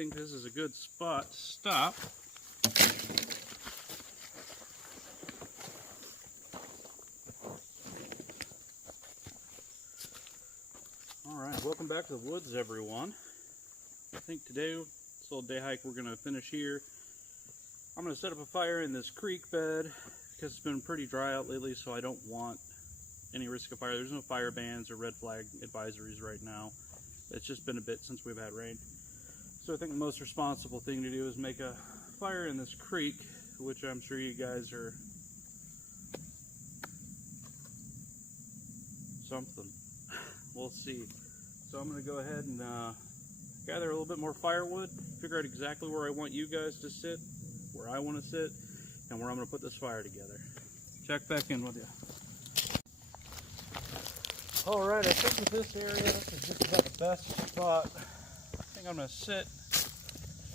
think this is a good spot to stop. Alright, welcome back to the woods, everyone. I think today, this little day hike we're going to finish here. I'm going to set up a fire in this creek bed because it's been pretty dry out lately, so I don't want any risk of fire. There's no fire bans or red flag advisories right now. It's just been a bit since we've had rain. So I think the most responsible thing to do is make a fire in this creek, which I'm sure you guys are something. We'll see. So I'm going to go ahead and gather a little bit more firewood, figure out exactly where I want you guys to sit, where I want to sit, and where I'm going to put this fire together. Check back in with you. Alright, I think with this area, this is just about the best spot. I think I'm going to sit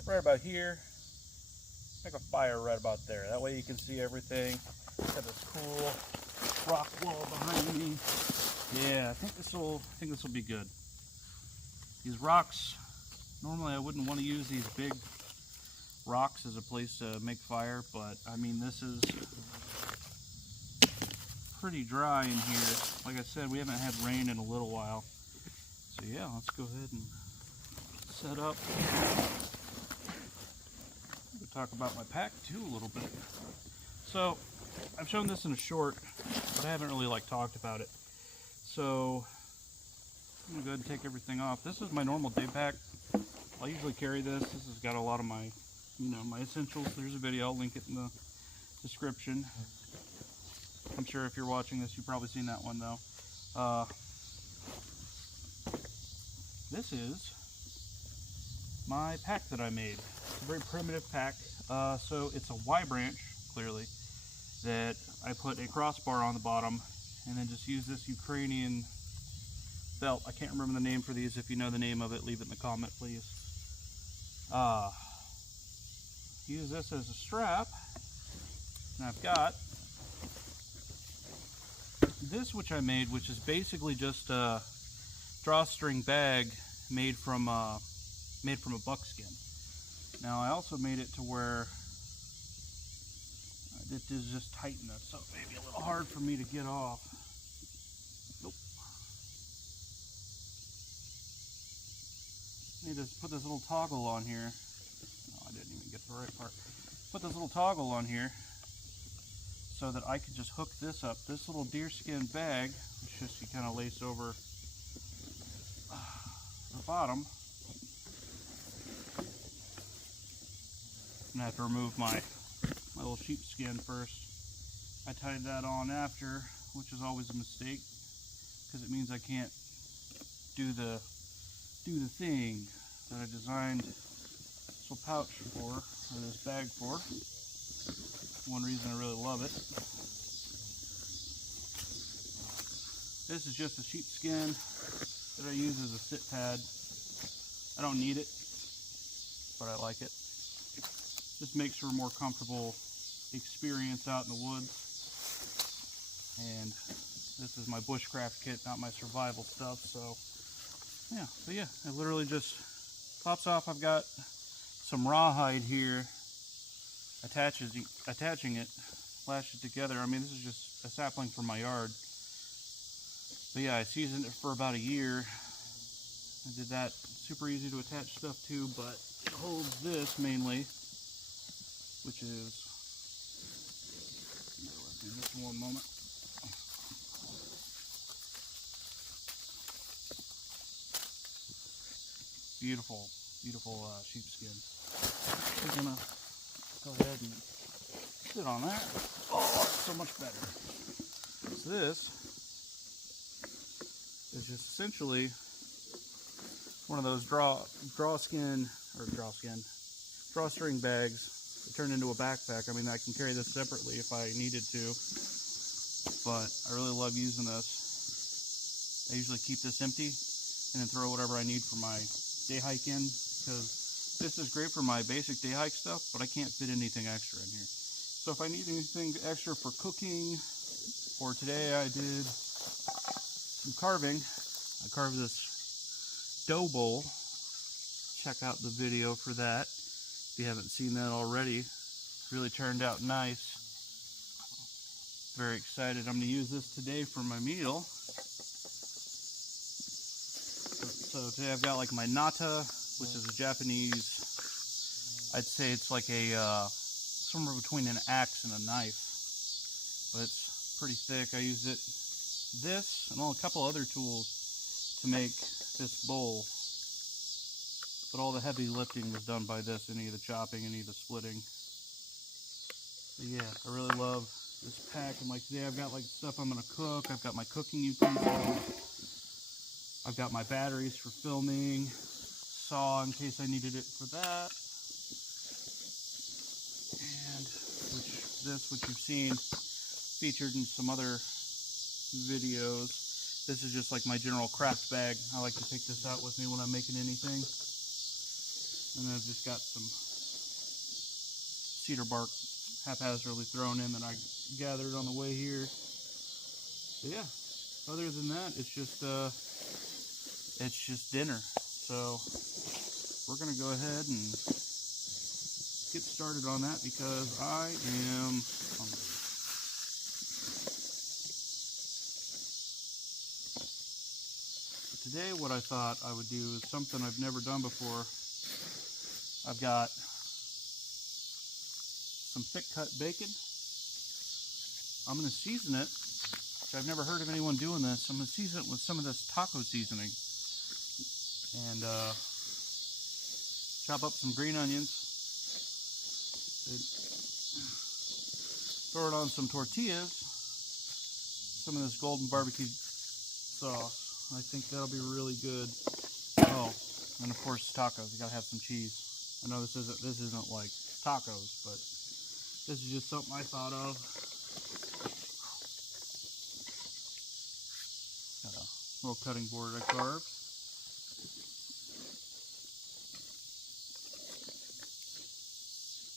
right about here, make a fire right about there. That way you can see everything. Got this cool rock wall behind me. Yeah, I think this will be good. These rocks, normally I wouldn't want to use these big rocks as a place to make fire, but I mean, this is pretty dry in here. Like I said, we haven't had rain in a little while. So yeah, let's go ahead and set up. We'll talk about my pack too a little bit. So I've shown this in a short, but I haven't really talked about it. So I'm gonna go ahead and take everything off. This is my normal day pack. I usually carry this. This has got a lot of my, my essentials. There's a video, I'll link it in the description. I'm sure if you're watching this, you've probably seen that one though. This is my pack that I made. It's a very primitive pack. So it's a Y branch, clearly, that I put a crossbar on the bottom and then just use this Ukrainian belt. I can't remember the name for these. If you know the name of it, leave it in the comment, please. Use this as a strap. And I've got this, which I made, which is basically just a drawstring bag made from a buckskin. Now I also made it to where it is just tighten this, so it may be a little hard for me to get off. Nope. I need to put this little toggle on here. Oh, I didn't even get to the right part. Put this little toggle on here so that I could just hook this up. This little deerskin bag, which just you kind of lace over the bottom. And I have to remove my little sheepskin first. I tied that on after, which is always a mistake because it means I can't do the thing that I designed this little pouch for, or this bag for. One reason I really love it. This is just a sheepskin that I use as a sit pad. I don't need it, but I like it. Just makes for a more comfortable experience out in the woods. And this is my bushcraft kit, not my survival stuff. So yeah, it literally just pops off. I've got some rawhide here, attaching it, lashed it together. I mean, this is just a sapling from my yard. But yeah, I seasoned it for about a year. I did that. Super easy to attach stuff to, but it holds this mainly, which is, bear with me just one moment. Beautiful, beautiful sheepskin. I'm gonna go ahead and sit on that. Oh, that's so much better. So this is just essentially one of those drawstring bags that turn into a backpack. I mean, I can carry this separately if I needed to, but I really love using this. I usually keep this empty and then throw whatever I need for my day hike in, because this is great for my basic day hike stuff, but I can't fit anything extra in here. So if I need anything extra for cooking, or today I did some carving. I carved this dough bowl, check out the video for that if you haven't seen that already. Really turned out nice. Very excited. I'm going to use this today for my meal. So today I've got like my nata, which is a Japanese, I'd say it's like a somewhere between an axe and a knife, but it's pretty thick. I used this and a couple other tools to make this bowl, but all the heavy lifting was done by this, any of the chopping, any of the splitting. But yeah, I really love this pack. And like today I've got like stuff I'm going to cook. I've got my cooking utensils. I've got my batteries for filming, saw in case I needed it for that, and which you've seen featured in some other videos. This is just like my general craft bag. I like to take this out with me when I'm making anything. And I've just got some cedar bark haphazardly thrown in that I gathered on the way here. But yeah, other than that, it's just dinner. So we're gonna go ahead and get started on that because I am hungry. Today what I thought I would do is something I've never done before. I've got some thick cut bacon. I'm going to season it, which I've never heard of anyone doing this. I'm going to season it with some of this taco seasoning. And chop up some green onions. Throw it on some tortillas. Some of this golden barbecue sauce. I think that'll be really good. Oh, and of course tacos. You gotta have some cheese. I know this isn't like tacos, but this is just something I thought of. Got a little cutting board I carved.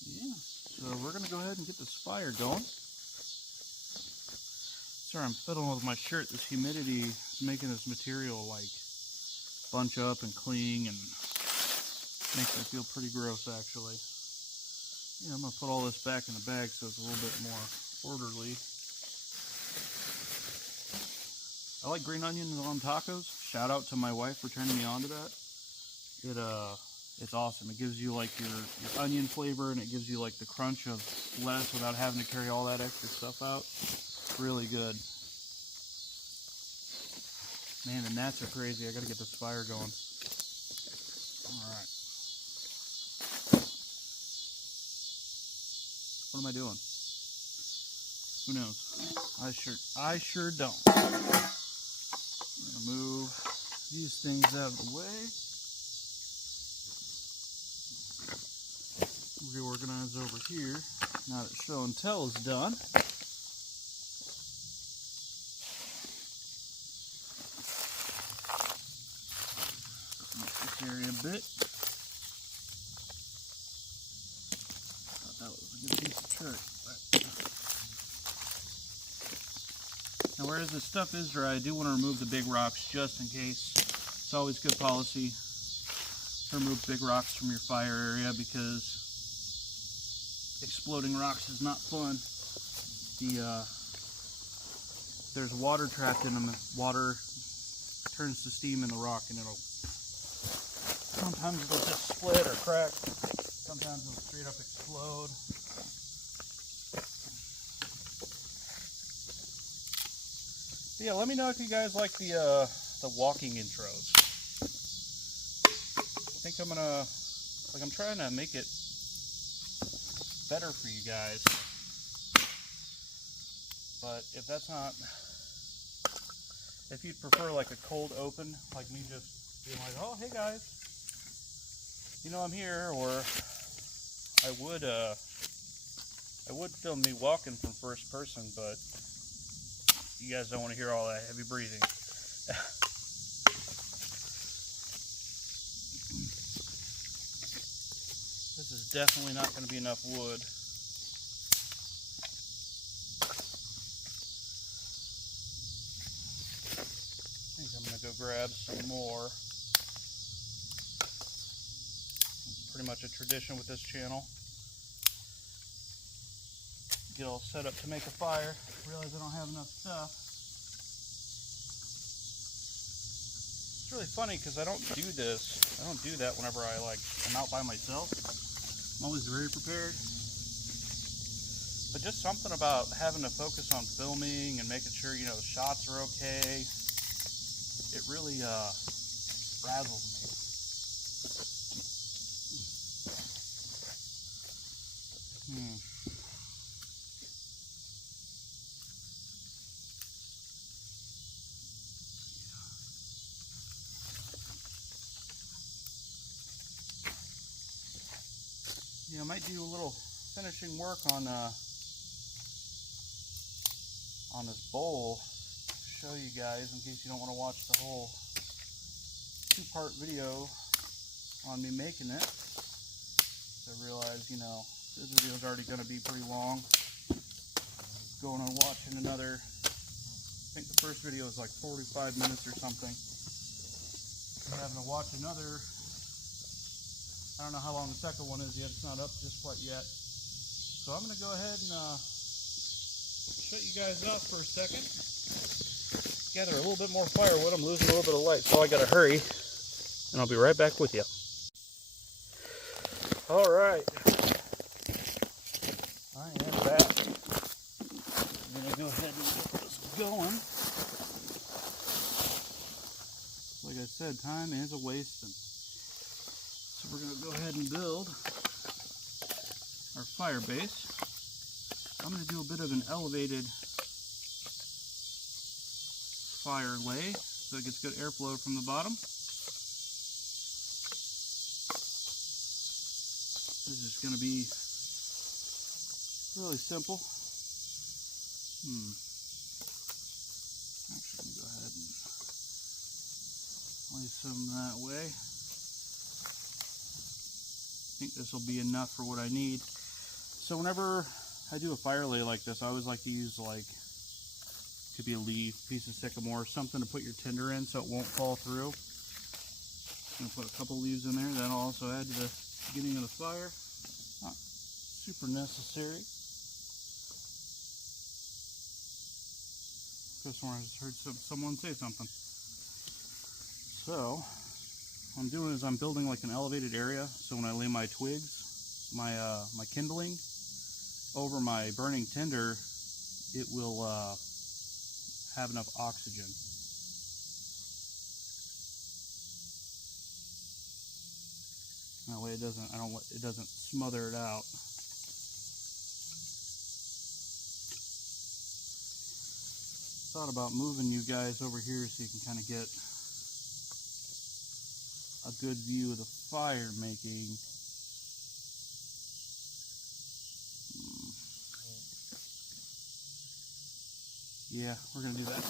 Yeah, so we're gonna go ahead and get this fire going. Sorry, I'm fiddling with my shirt. This humidity is making this material like bunch up and cling and makes it feel pretty gross actually. Yeah, I'm gonna put all this back in the bag so it's a little bit more orderly. I like green onions on tacos. Shout out to my wife for turning me on to that. It's awesome. It gives you like your onion flavor, and it gives you like the crunch of lettuce without having to carry all that extra stuff out. Really good. Man, the gnats are crazy. I gotta get this fire going. Alright. What am I doing? Who knows? I sure don't. I'm gonna move these things out of the way. Reorganize over here now that show and tell is done. Area a bit. Thought that was a good piece of chert. Now, whereas this stuff is dry, I do want to remove the big rocks just in case. It's always good policy to remove big rocks from your fire area because exploding rocks is not fun. There's water trapped in them. Water turns to steam in the rock, and sometimes it'll just split or crack. Sometimes it'll straight up explode. But yeah, let me know if you guys like the walking intros. I think I'm trying to make it better for you guys. But if that's not, if you'd prefer like a cold open, like me just being like, oh, hey guys, you know I'm here, or I would film me walking from first person, but you guys don't want to hear all that heavy breathing. This is definitely not going to be enough wood. I think I'm going to go grab some more. pretty much a tradition with this channel. Get all set up to make a fire. Realize I don't have enough stuff. It's really funny because I don't do this. I don't do that whenever I'm out by myself. I'm always very prepared. But just something about having to focus on filming and making sure, you know, the shots are okay. It really frazzles me. Yeah, I might do a little finishing work on this bowl. Show you guys in case you don't want to watch the whole 2-part video on me making it. I realize, you know, this video is already going to be pretty long. Going and watching another, I think the first video was like 45 minutes or something. I'm having to watch another, I don't know how long the second one is yet, it's not up just quite yet. So I'm going to go ahead and shut you guys off for a second. Gather a little bit more firewood. I'm losing a little bit of light, so I gotta hurry. And I'll be right back with you. Alright. I am back. I'm gonna go ahead and get this going. Like I said, time is a wasting. So we're gonna go ahead and build our fire base. I'm going to do a bit of an elevated fire lay so it gets good airflow from the bottom. This is going to be really simple. Actually, I'm going to go ahead and lay some that way. I think this will be enough for what I need. So whenever I do a fire lay like this, I always like to use, like, could be a leaf, piece of sycamore, something to put your tinder in so it won't fall through. I'm going to put a couple leaves in there. That'll also add to the beginning of the fire. Not super necessary. Just heard someone say something. So, what I'm doing is I'm building like an elevated area, so when I lay my twigs, my kindling, over my burning tinder, it will have enough oxygen. That way it doesn't smother it out. Thought about moving you guys over here so you can kind of get a good view of the fire making. Yeah, we're gonna do that.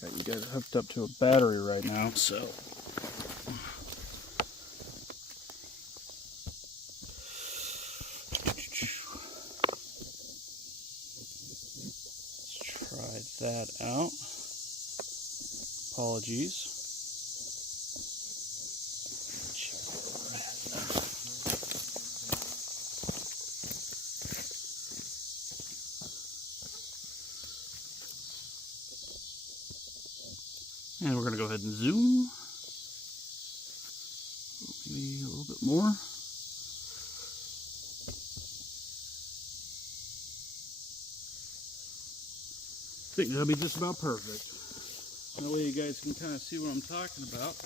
Got you guys hooked up to a battery right now, so let's try that out. Apologies. And we're going to go ahead and zoom. Maybe a little bit more. I think that'll be just about perfect. That way you guys can kind of see what I'm talking about.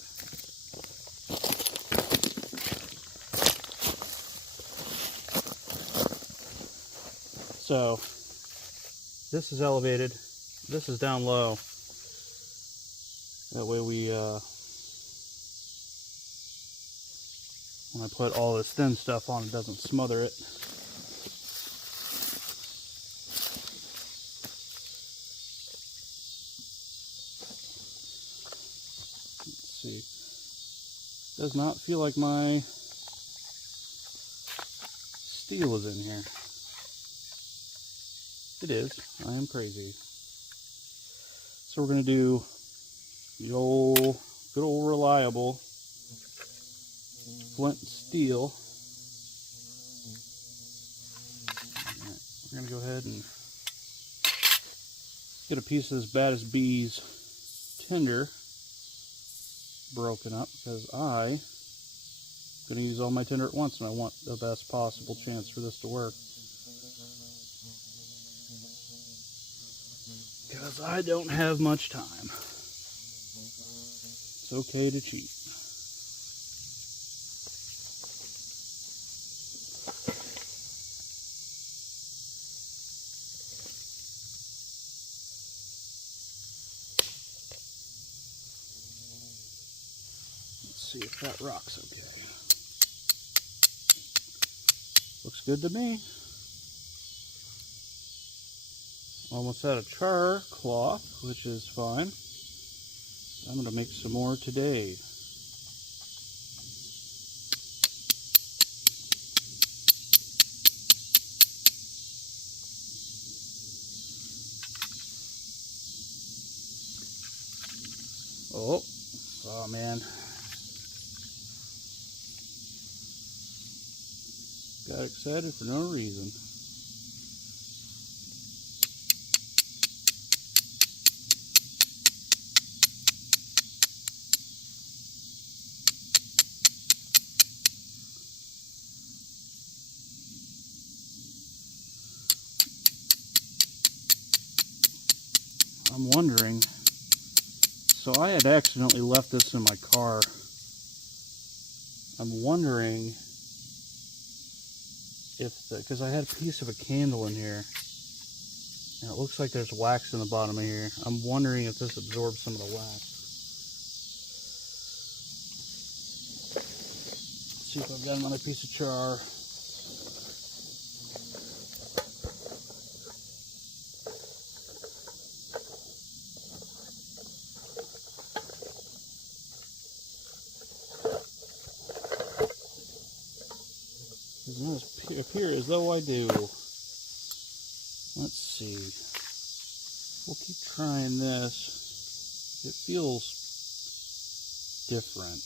So, this is elevated, this is down low. That way when I put all this thin stuff on, it doesn't smother it. Let's see. Does not feel like my steel is in here. It is. I am crazy. So we're going to do The old, good old reliable flint and steel. Alright, we're going to go ahead and get a piece of this Bad as Bees tinder broken up, because I'm going to use all my tinder at once and I want the best possible chance for this to work. Because I don't have much time. It's okay to cheat. Let's see if that rock's okay. Looks good to me. Almost out of char cloth, which is fine. I'm going to make some more today. Oh man. Got excited for no reason. I'm wondering, so I had accidentally left this in my car. I'm wondering if because I had a piece of a candle in here, and it looks like there's wax in the bottom of here. I'm wondering if this absorbs some of the wax. Let's see if I've got another piece of char. It doesn't appear as though I do. Let's see. We'll keep trying this. It feels different.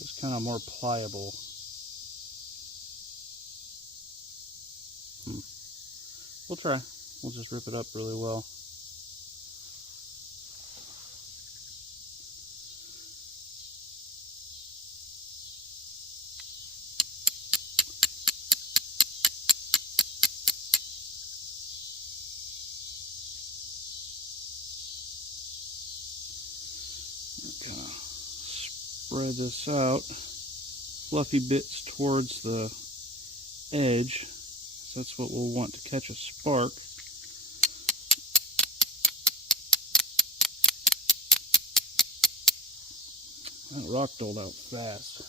It's kind of more pliable. We'll try. We'll just rip it up really well. Kind of spread this out, fluffy bits towards the edge. So that's what we'll want to catch a spark. That rock doled out fast.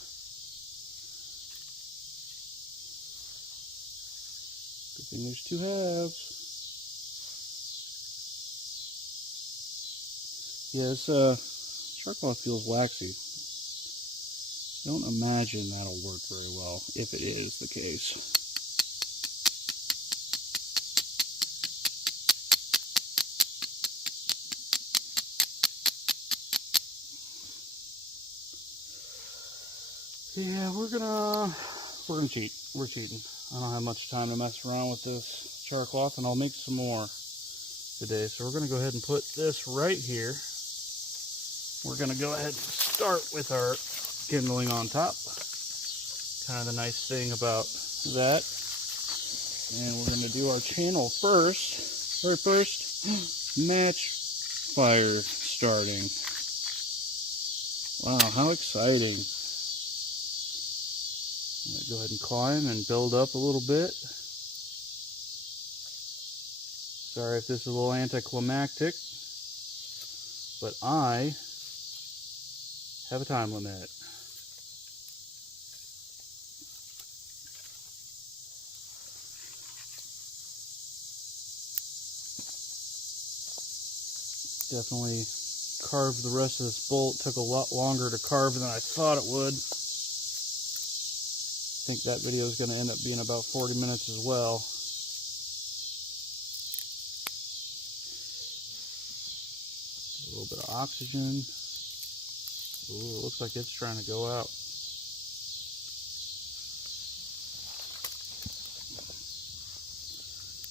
Good thing there's two halves. Yeah, this char cloth feels waxy. Don't imagine that'll work very well, if it is the case. Yeah, we're gonna cheat. We're cheating. I don't have much time to mess around with this char cloth, and I'll make some more today. So we're gonna go ahead and put this right here. We're gonna go ahead and start with our kindling on top. Kind of the nice thing about that. And we're gonna do our channel first. Very first, match fire starting. Wow, how exciting. I'm going to go ahead and climb and build up a little bit. Sorry if this is a little anticlimactic, but I have a time limit. Definitely carved the rest of this bolt. Took a lot longer to carve than I thought it would. I think that video is going to end up being about 40 minutes as well. little bit of oxygen. Ooh, it looks like it's trying to go out.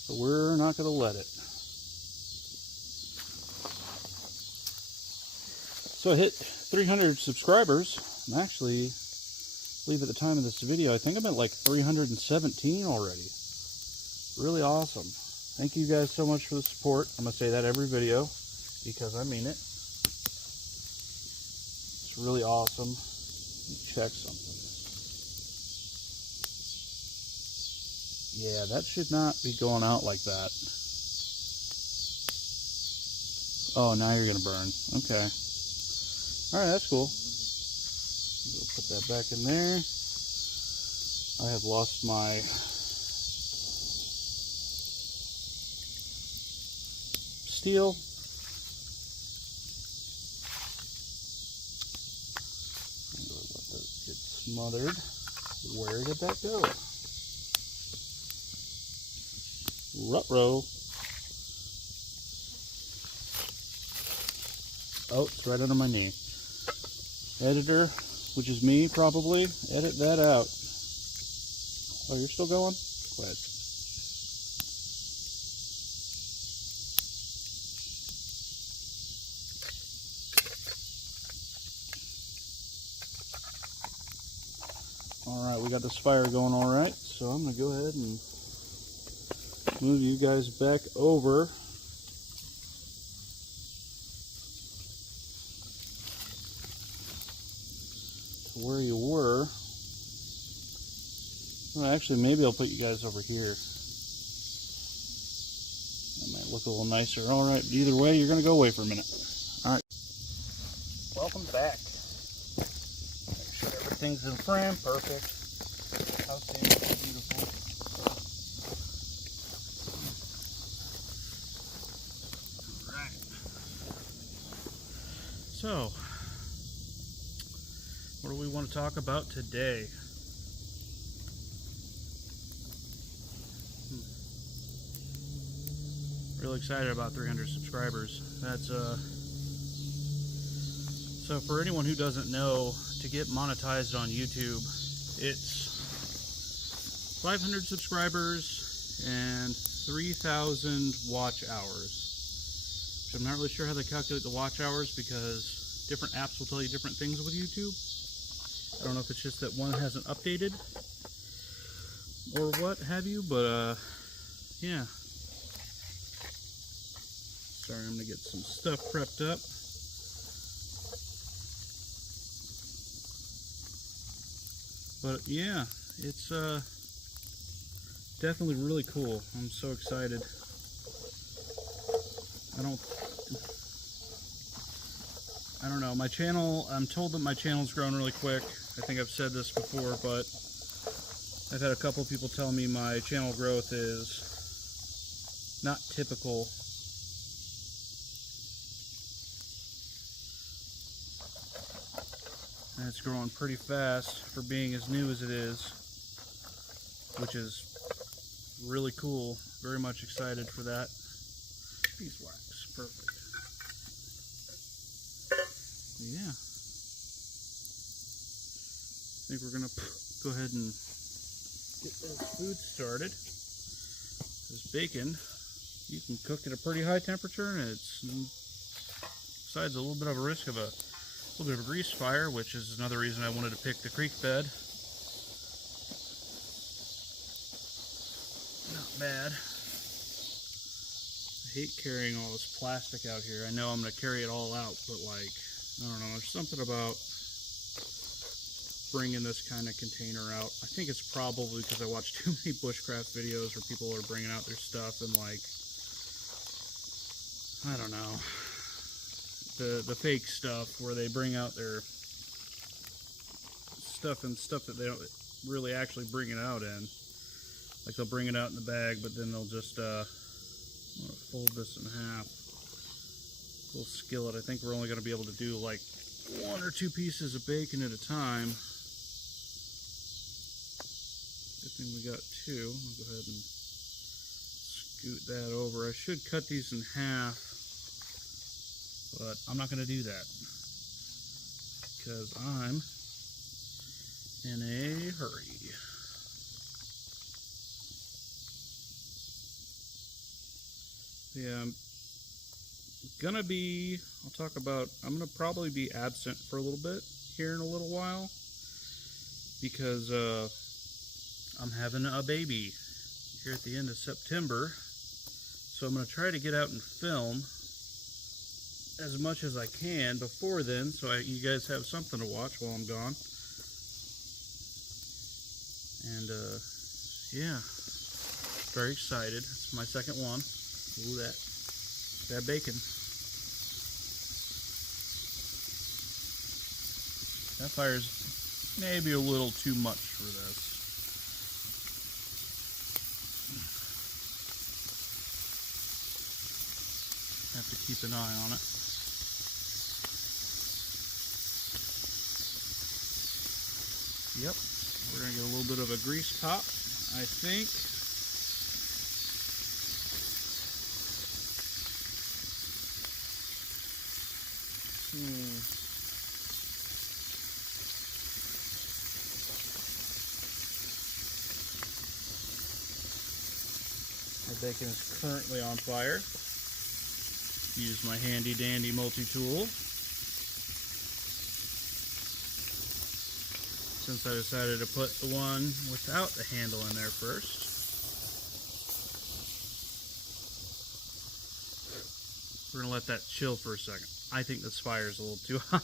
But we're not going to let it. So I hit 300 subscribers. I'm actually, I believe at the time of this video, I think I'm at like 317 already. Really awesome. Thank you guys so much for the support. I'm going to say that every video because I mean it. It's really awesome. Let me check something. Yeah, that should not be going out like that. Oh, now you're going to burn. Okay. Alright, that's cool. We'll put that back in there. I have lost my steel. I'm going to let that get smothered. Where did that go? Ruh-roh. Oh, it's right under my knee. Editor, which is me probably, edit that out. Oh, you're still going? Go ahead. Alright, we got this fire going alright, so I'm going to go ahead and move you guys back over. Where you were. Well, actually, maybe I'll put you guys over here. That might look a little nicer. Alright, either way, you're going to go away for a minute. Alright. Welcome back. Make sure everything's in frame. Perfect. House seems beautiful. Alright. So, what do we want to talk about today? Really excited about 300 subscribers. That's so for anyone who doesn't know, to get monetized on YouTube, it's 500 subscribers and 3,000 watch hours. Which I'm not really sure how they calculate the watch hours because different apps will tell you different things with YouTube. I don't know if it's just that one hasn't updated or what have you, but yeah. Sorry, I'm gonna get some stuff prepped up. But yeah, it's definitely really cool. I'm so excited. I don't know, my channel, I'm told that my channel's grown really quick. I think I've said this before, but I've had a couple people tell me my channel growth is not typical. And it's growing pretty fast for being as new as it is, which is really cool. Very much excited for that. Beeswax, perfect. Yeah. I think we're gonna go ahead and get this food started. This bacon, you can cook at a pretty high temperature, and it's, besides a little bit of a risk of a little bit of a grease fire, which is another reason I wanted to pick the creek bed. Not bad. I hate carrying all this plastic out here. I know I'm going to carry it all out, but like, I don't know, there's something about bringing this kind of container out. I think it's probably because I watch too many bushcraft videos where people are bringing out their stuff and like, I don't know, the fake stuff where they bring out their stuff and stuff that they don't really actually bring it out in. Like they'll bring it out in the bag, but then they'll just I'm gonna fold this in half. Little skillet. I think we're only going to be able to do like 1 or 2 pieces of bacon at a time. Good thing we got 2. I'll go ahead and scoot that over. I should cut these in half But I'm not going to do that because I'm in a hurry. Yeah, I'm gonna probably be absent for a little bit here in a little while because I'm having a baby here at the end of September. So I'm gonna try to get out and film as much as I can before then, so you guys have something to watch while I'm gone. And yeah, very excited. It's my second one. Ooh, that bacon. That fire's maybe a little too much for this. Have to keep an eye on it. Yep, we're gonna get a little bit of a grease pop, I think. My bacon is currently on fire. Use my handy dandy multi-tool. Since I decided to put the one without the handle in there first. We're going to let that chill for a second. I think this fire is a little too hot.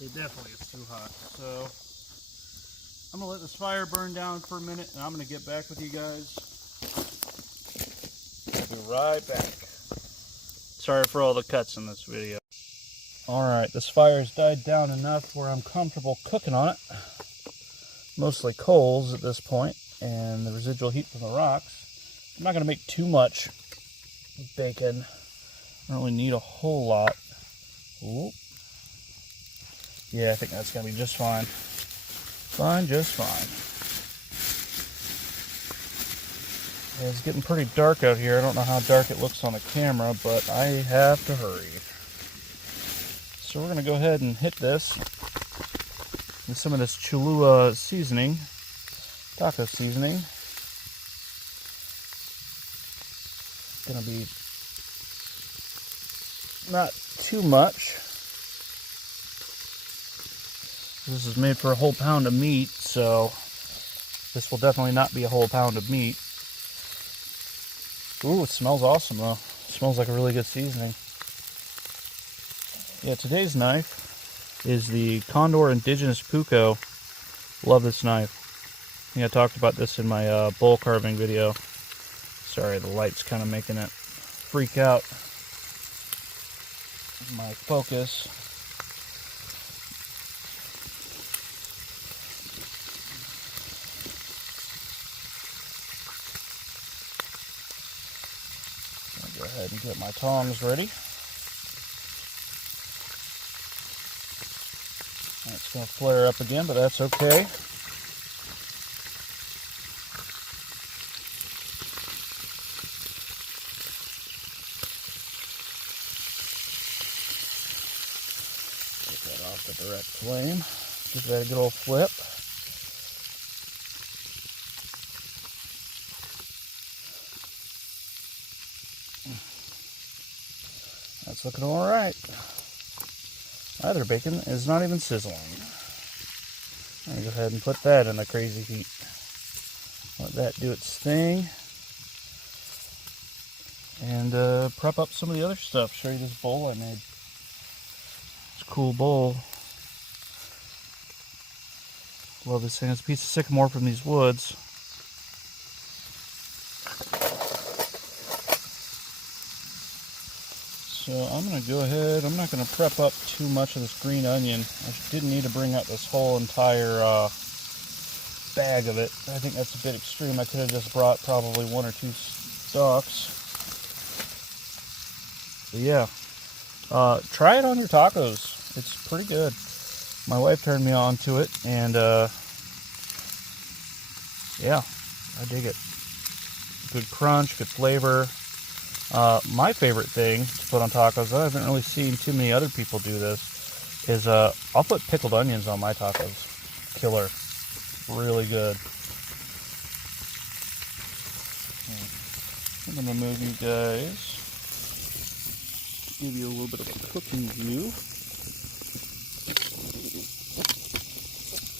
It definitely is too hot. So I'm going to let this fire burn down for a minute and I'm going to get back with you guys. I'll be right back. Sorry for all the cuts in this video. Alright, this fire has died down enough where I'm comfortable cooking on it. Mostly coals at this point and the residual heat from the rocks. I'm not going to make too much bacon. I don't really need a whole lot. Ooh. Yeah, I think that's going to be just fine. Just fine. Yeah, it's getting pretty dark out here. I don't know how dark it looks on the camera, but I have to hurry. So we're going to go ahead and hit this with some of this Cholula seasoning, taco seasoning. It's going to be not too much. This is made for a whole pound of meat, so this will definitely not be a whole pound of meat. Ooh, it smells awesome though. It smells like a really good seasoning. Yeah, today's knife is the Condor Indigenous Puco. Love this knife. I think I talked about this in my bowl carving video. Sorry, the light's kind of making it freak out my focus. I'll go ahead and get my tongs ready. It's going to flare up again, but that's okay. Get that off the direct flame. Give that a good old flip. That's looking all right. My other bacon is not even sizzling. I'm going to go ahead and put that in the crazy heat. Let that do its thing. And prep up some of the other stuff. Show you this bowl I made. It's a cool bowl. Love this thing. It's a piece of sycamore from these woods. So I'm going to go ahead, I'm not going to prep up too much of this green onion. I didn't need to bring out this whole entire bag of it. I think that's a bit extreme. I could have just brought probably 1 or 2 stalks. But yeah, try it on your tacos. It's pretty good. My wife turned me on to it, and yeah, I dig it. Good crunch, good flavor. My favorite thing to put on tacos, I haven't really seen too many other people do this, is I'll put pickled onions on my tacos. Killer. Really good. I'm going to move you guys, give you a little bit of a cooking view.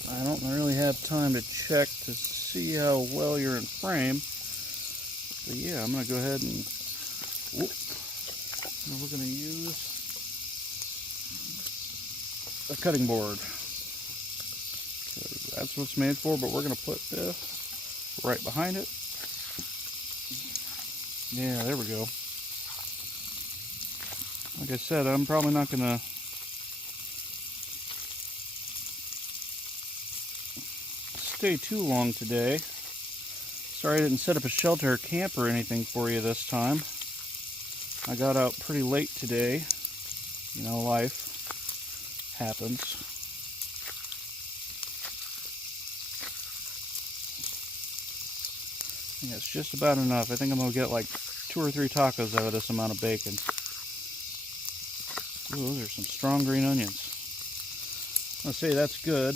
I don't really have time to check to see how well you're in frame. But yeah, I'm going to go ahead and we're going to use a cutting board. That's what it's made for, but we're going to put this right behind it. Yeah, there we go. Like I said, I'm probably not going to stay too long today. Sorry I didn't set up a shelter or camp or anything for you this time. I got out pretty late today. You know, life happens. Yeah, it's just about enough. I think I'm going to get like 2 or 3 tacos out of this amount of bacon. Ooh, those are some strong green onions. I'll say that's good.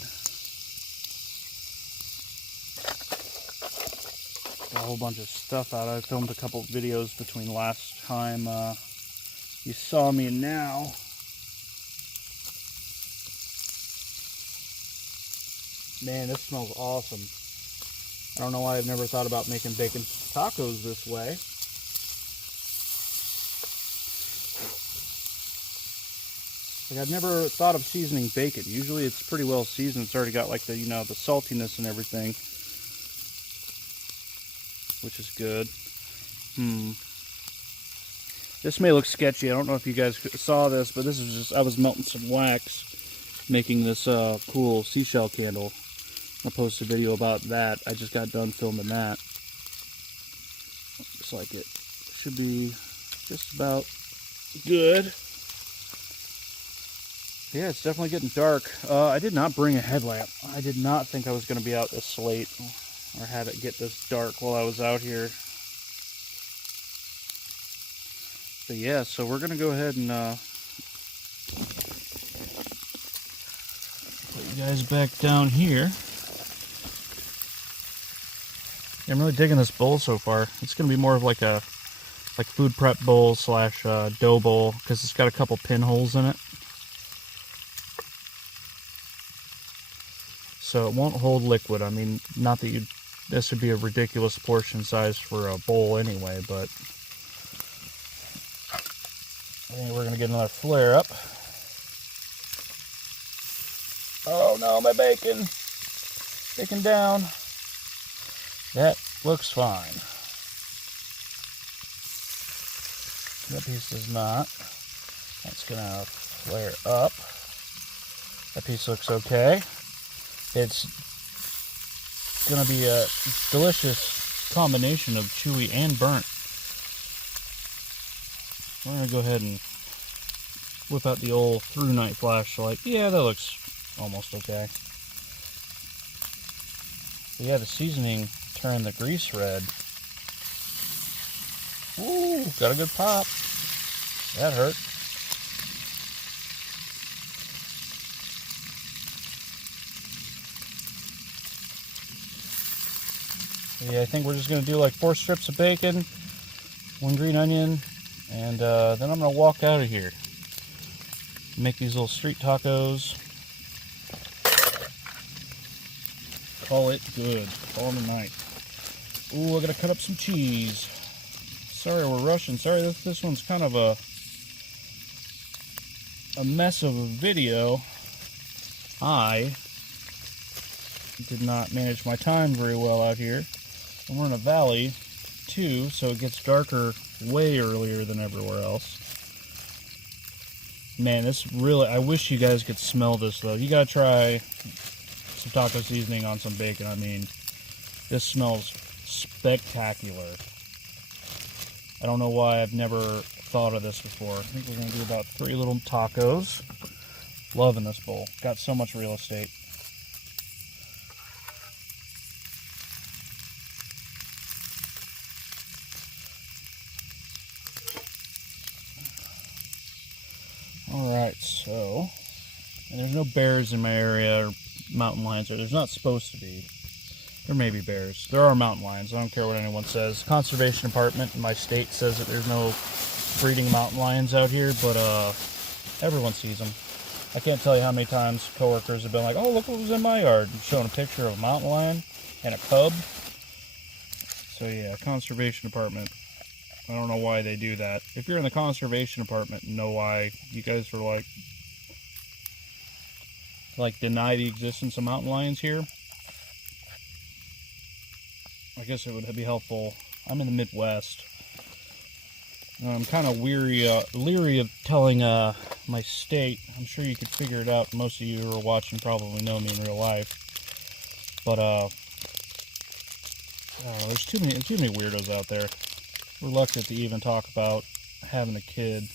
Got a whole bunch of stuff out. I filmed a couple videos between last time you saw me and now. Man, this smells awesome. I don't know why I've never thought about making bacon tacos this way. Like, I've never thought of seasoning bacon. Usually it's pretty well seasoned. It's already got like the, you know, the saltiness and everything, which is good. This may look sketchy. I don't know if you guys saw this, but this is just, I was melting some wax, making this cool seashell candle. I'll post a video about that. I just got done filming that. Looks like it should be just about good. Yeah, it's definitely getting dark. I did not bring a headlamp. I did not think I was going to be out this late or have it get this dark while I was out here. But yeah, so we're going to go ahead and put you guys back down here. I'm really digging this bowl so far. It's going to be more of like a food prep bowl slash dough bowl, because it's got a couple pinholes in it. So it won't hold liquid. I mean, not that this would be a ridiculous portion size for a bowl anyway, but I think we're going to get another flare up. Oh no, my bacon! Bacon down. That looks fine. That piece does not. That's gonna flare up. That piece looks okay. It's gonna be a delicious combination of chewy and burnt. We're gonna go ahead and whip out the old through night flashlight. Yeah, that looks almost okay. But yeah, the seasoning turned the grease red. Ooh, got a good pop. That hurt. Yeah, I think we're just going to do like 4 strips of bacon, 1 green onion, and then I'm going to walk out of here. Make these little street tacos. Call it good. Call it a night. Ooh, I gotta cut up some cheese. Sorry, we're rushing. Sorry, this one's kind of a mess of a video. I did not manage my time very well out here. And we're in a valley, too, so it gets darker way earlier than everywhere else. Man, this really, I wish you guys could smell this, though. You gotta try some taco seasoning on some bacon. I mean, this smells spectacular. I don't know why I've never thought of this before. I think we're going to do about 3 little tacos. Loving this bowl. Got so much real estate. no bears in my area or mountain lions. There's not supposed to be. There may be bears. There are mountain lions. I don't care what anyone says. Conservation department in my state says that there's no breeding mountain lions out here, but everyone sees them. I can't tell you how many times coworkers have been like, "Oh, look what was in my yard," and showing a picture of a mountain lion and a cub. So yeah, conservation department. I don't know why they do that. If you're in the conservation department and know why, you guys are like deny the existence of mountain lions here. I guess it would be helpful. I'm in the Midwest. I'm kind of leery of telling my state. I'm sure you could figure it out. Most of you who are watching probably know me in real life. But there's too many weirdos out there. Reluctant to even talk about having a kid.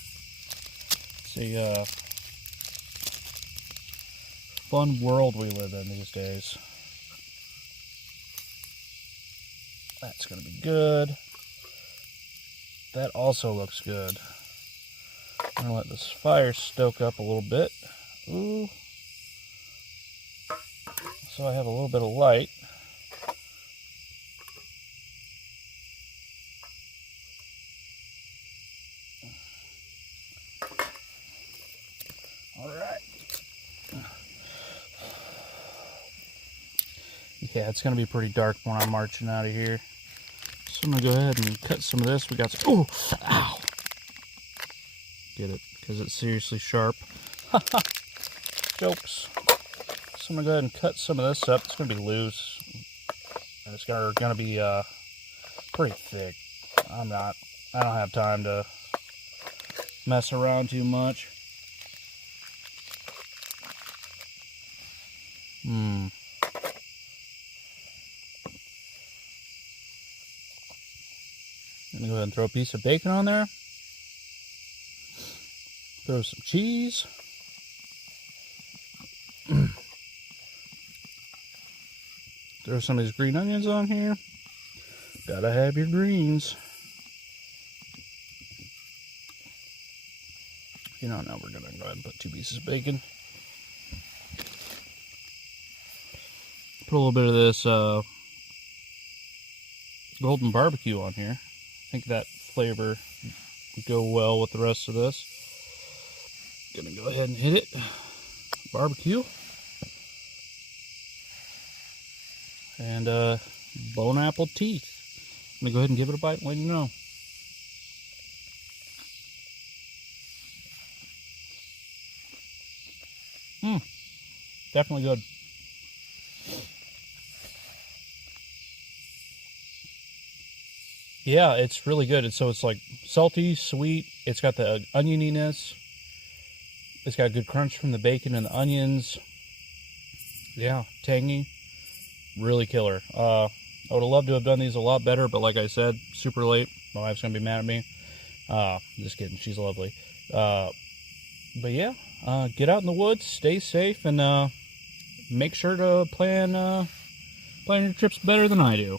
It's a fun world we live in these days. That's going to be good. That also looks good. I'm going to let this fire stoke up a little bit. Ooh. So I have a little bit of light. Alright. Yeah, it's going to be pretty dark when I'm marching out of here. So I'm going to go ahead and cut some of this. We got some... Oh! Ow! Get it? Because it's seriously sharp. Haha! Jokes. So I'm going to go ahead and cut some of this up. It's going to be loose. And it's going to be pretty thick. I don't have time to mess around too much. I'm going to go ahead and throw a piece of bacon on there. Throw some cheese. Throw some of these green onions on here. Gotta have your greens. You know, now we're going to go ahead and put 2 pieces of bacon. Put a little bit of this golden barbecue on here. I think that flavor would go well with the rest of this. Gonna go ahead and hit it. Barbecue. And bone apple teeth. I'm gonna go ahead and give it a bite and let you know. Definitely good. Yeah, it's really good. So it's like salty, sweet. It's got the onioniness. It's got a good crunch from the bacon and the onions. Yeah, tangy. Really killer. I would have loved to have done these a lot better, but like I said, super late. My wife's going to be mad at me. Just kidding. She's lovely. But yeah, get out in the woods, stay safe, and make sure to plan your trips better than I do.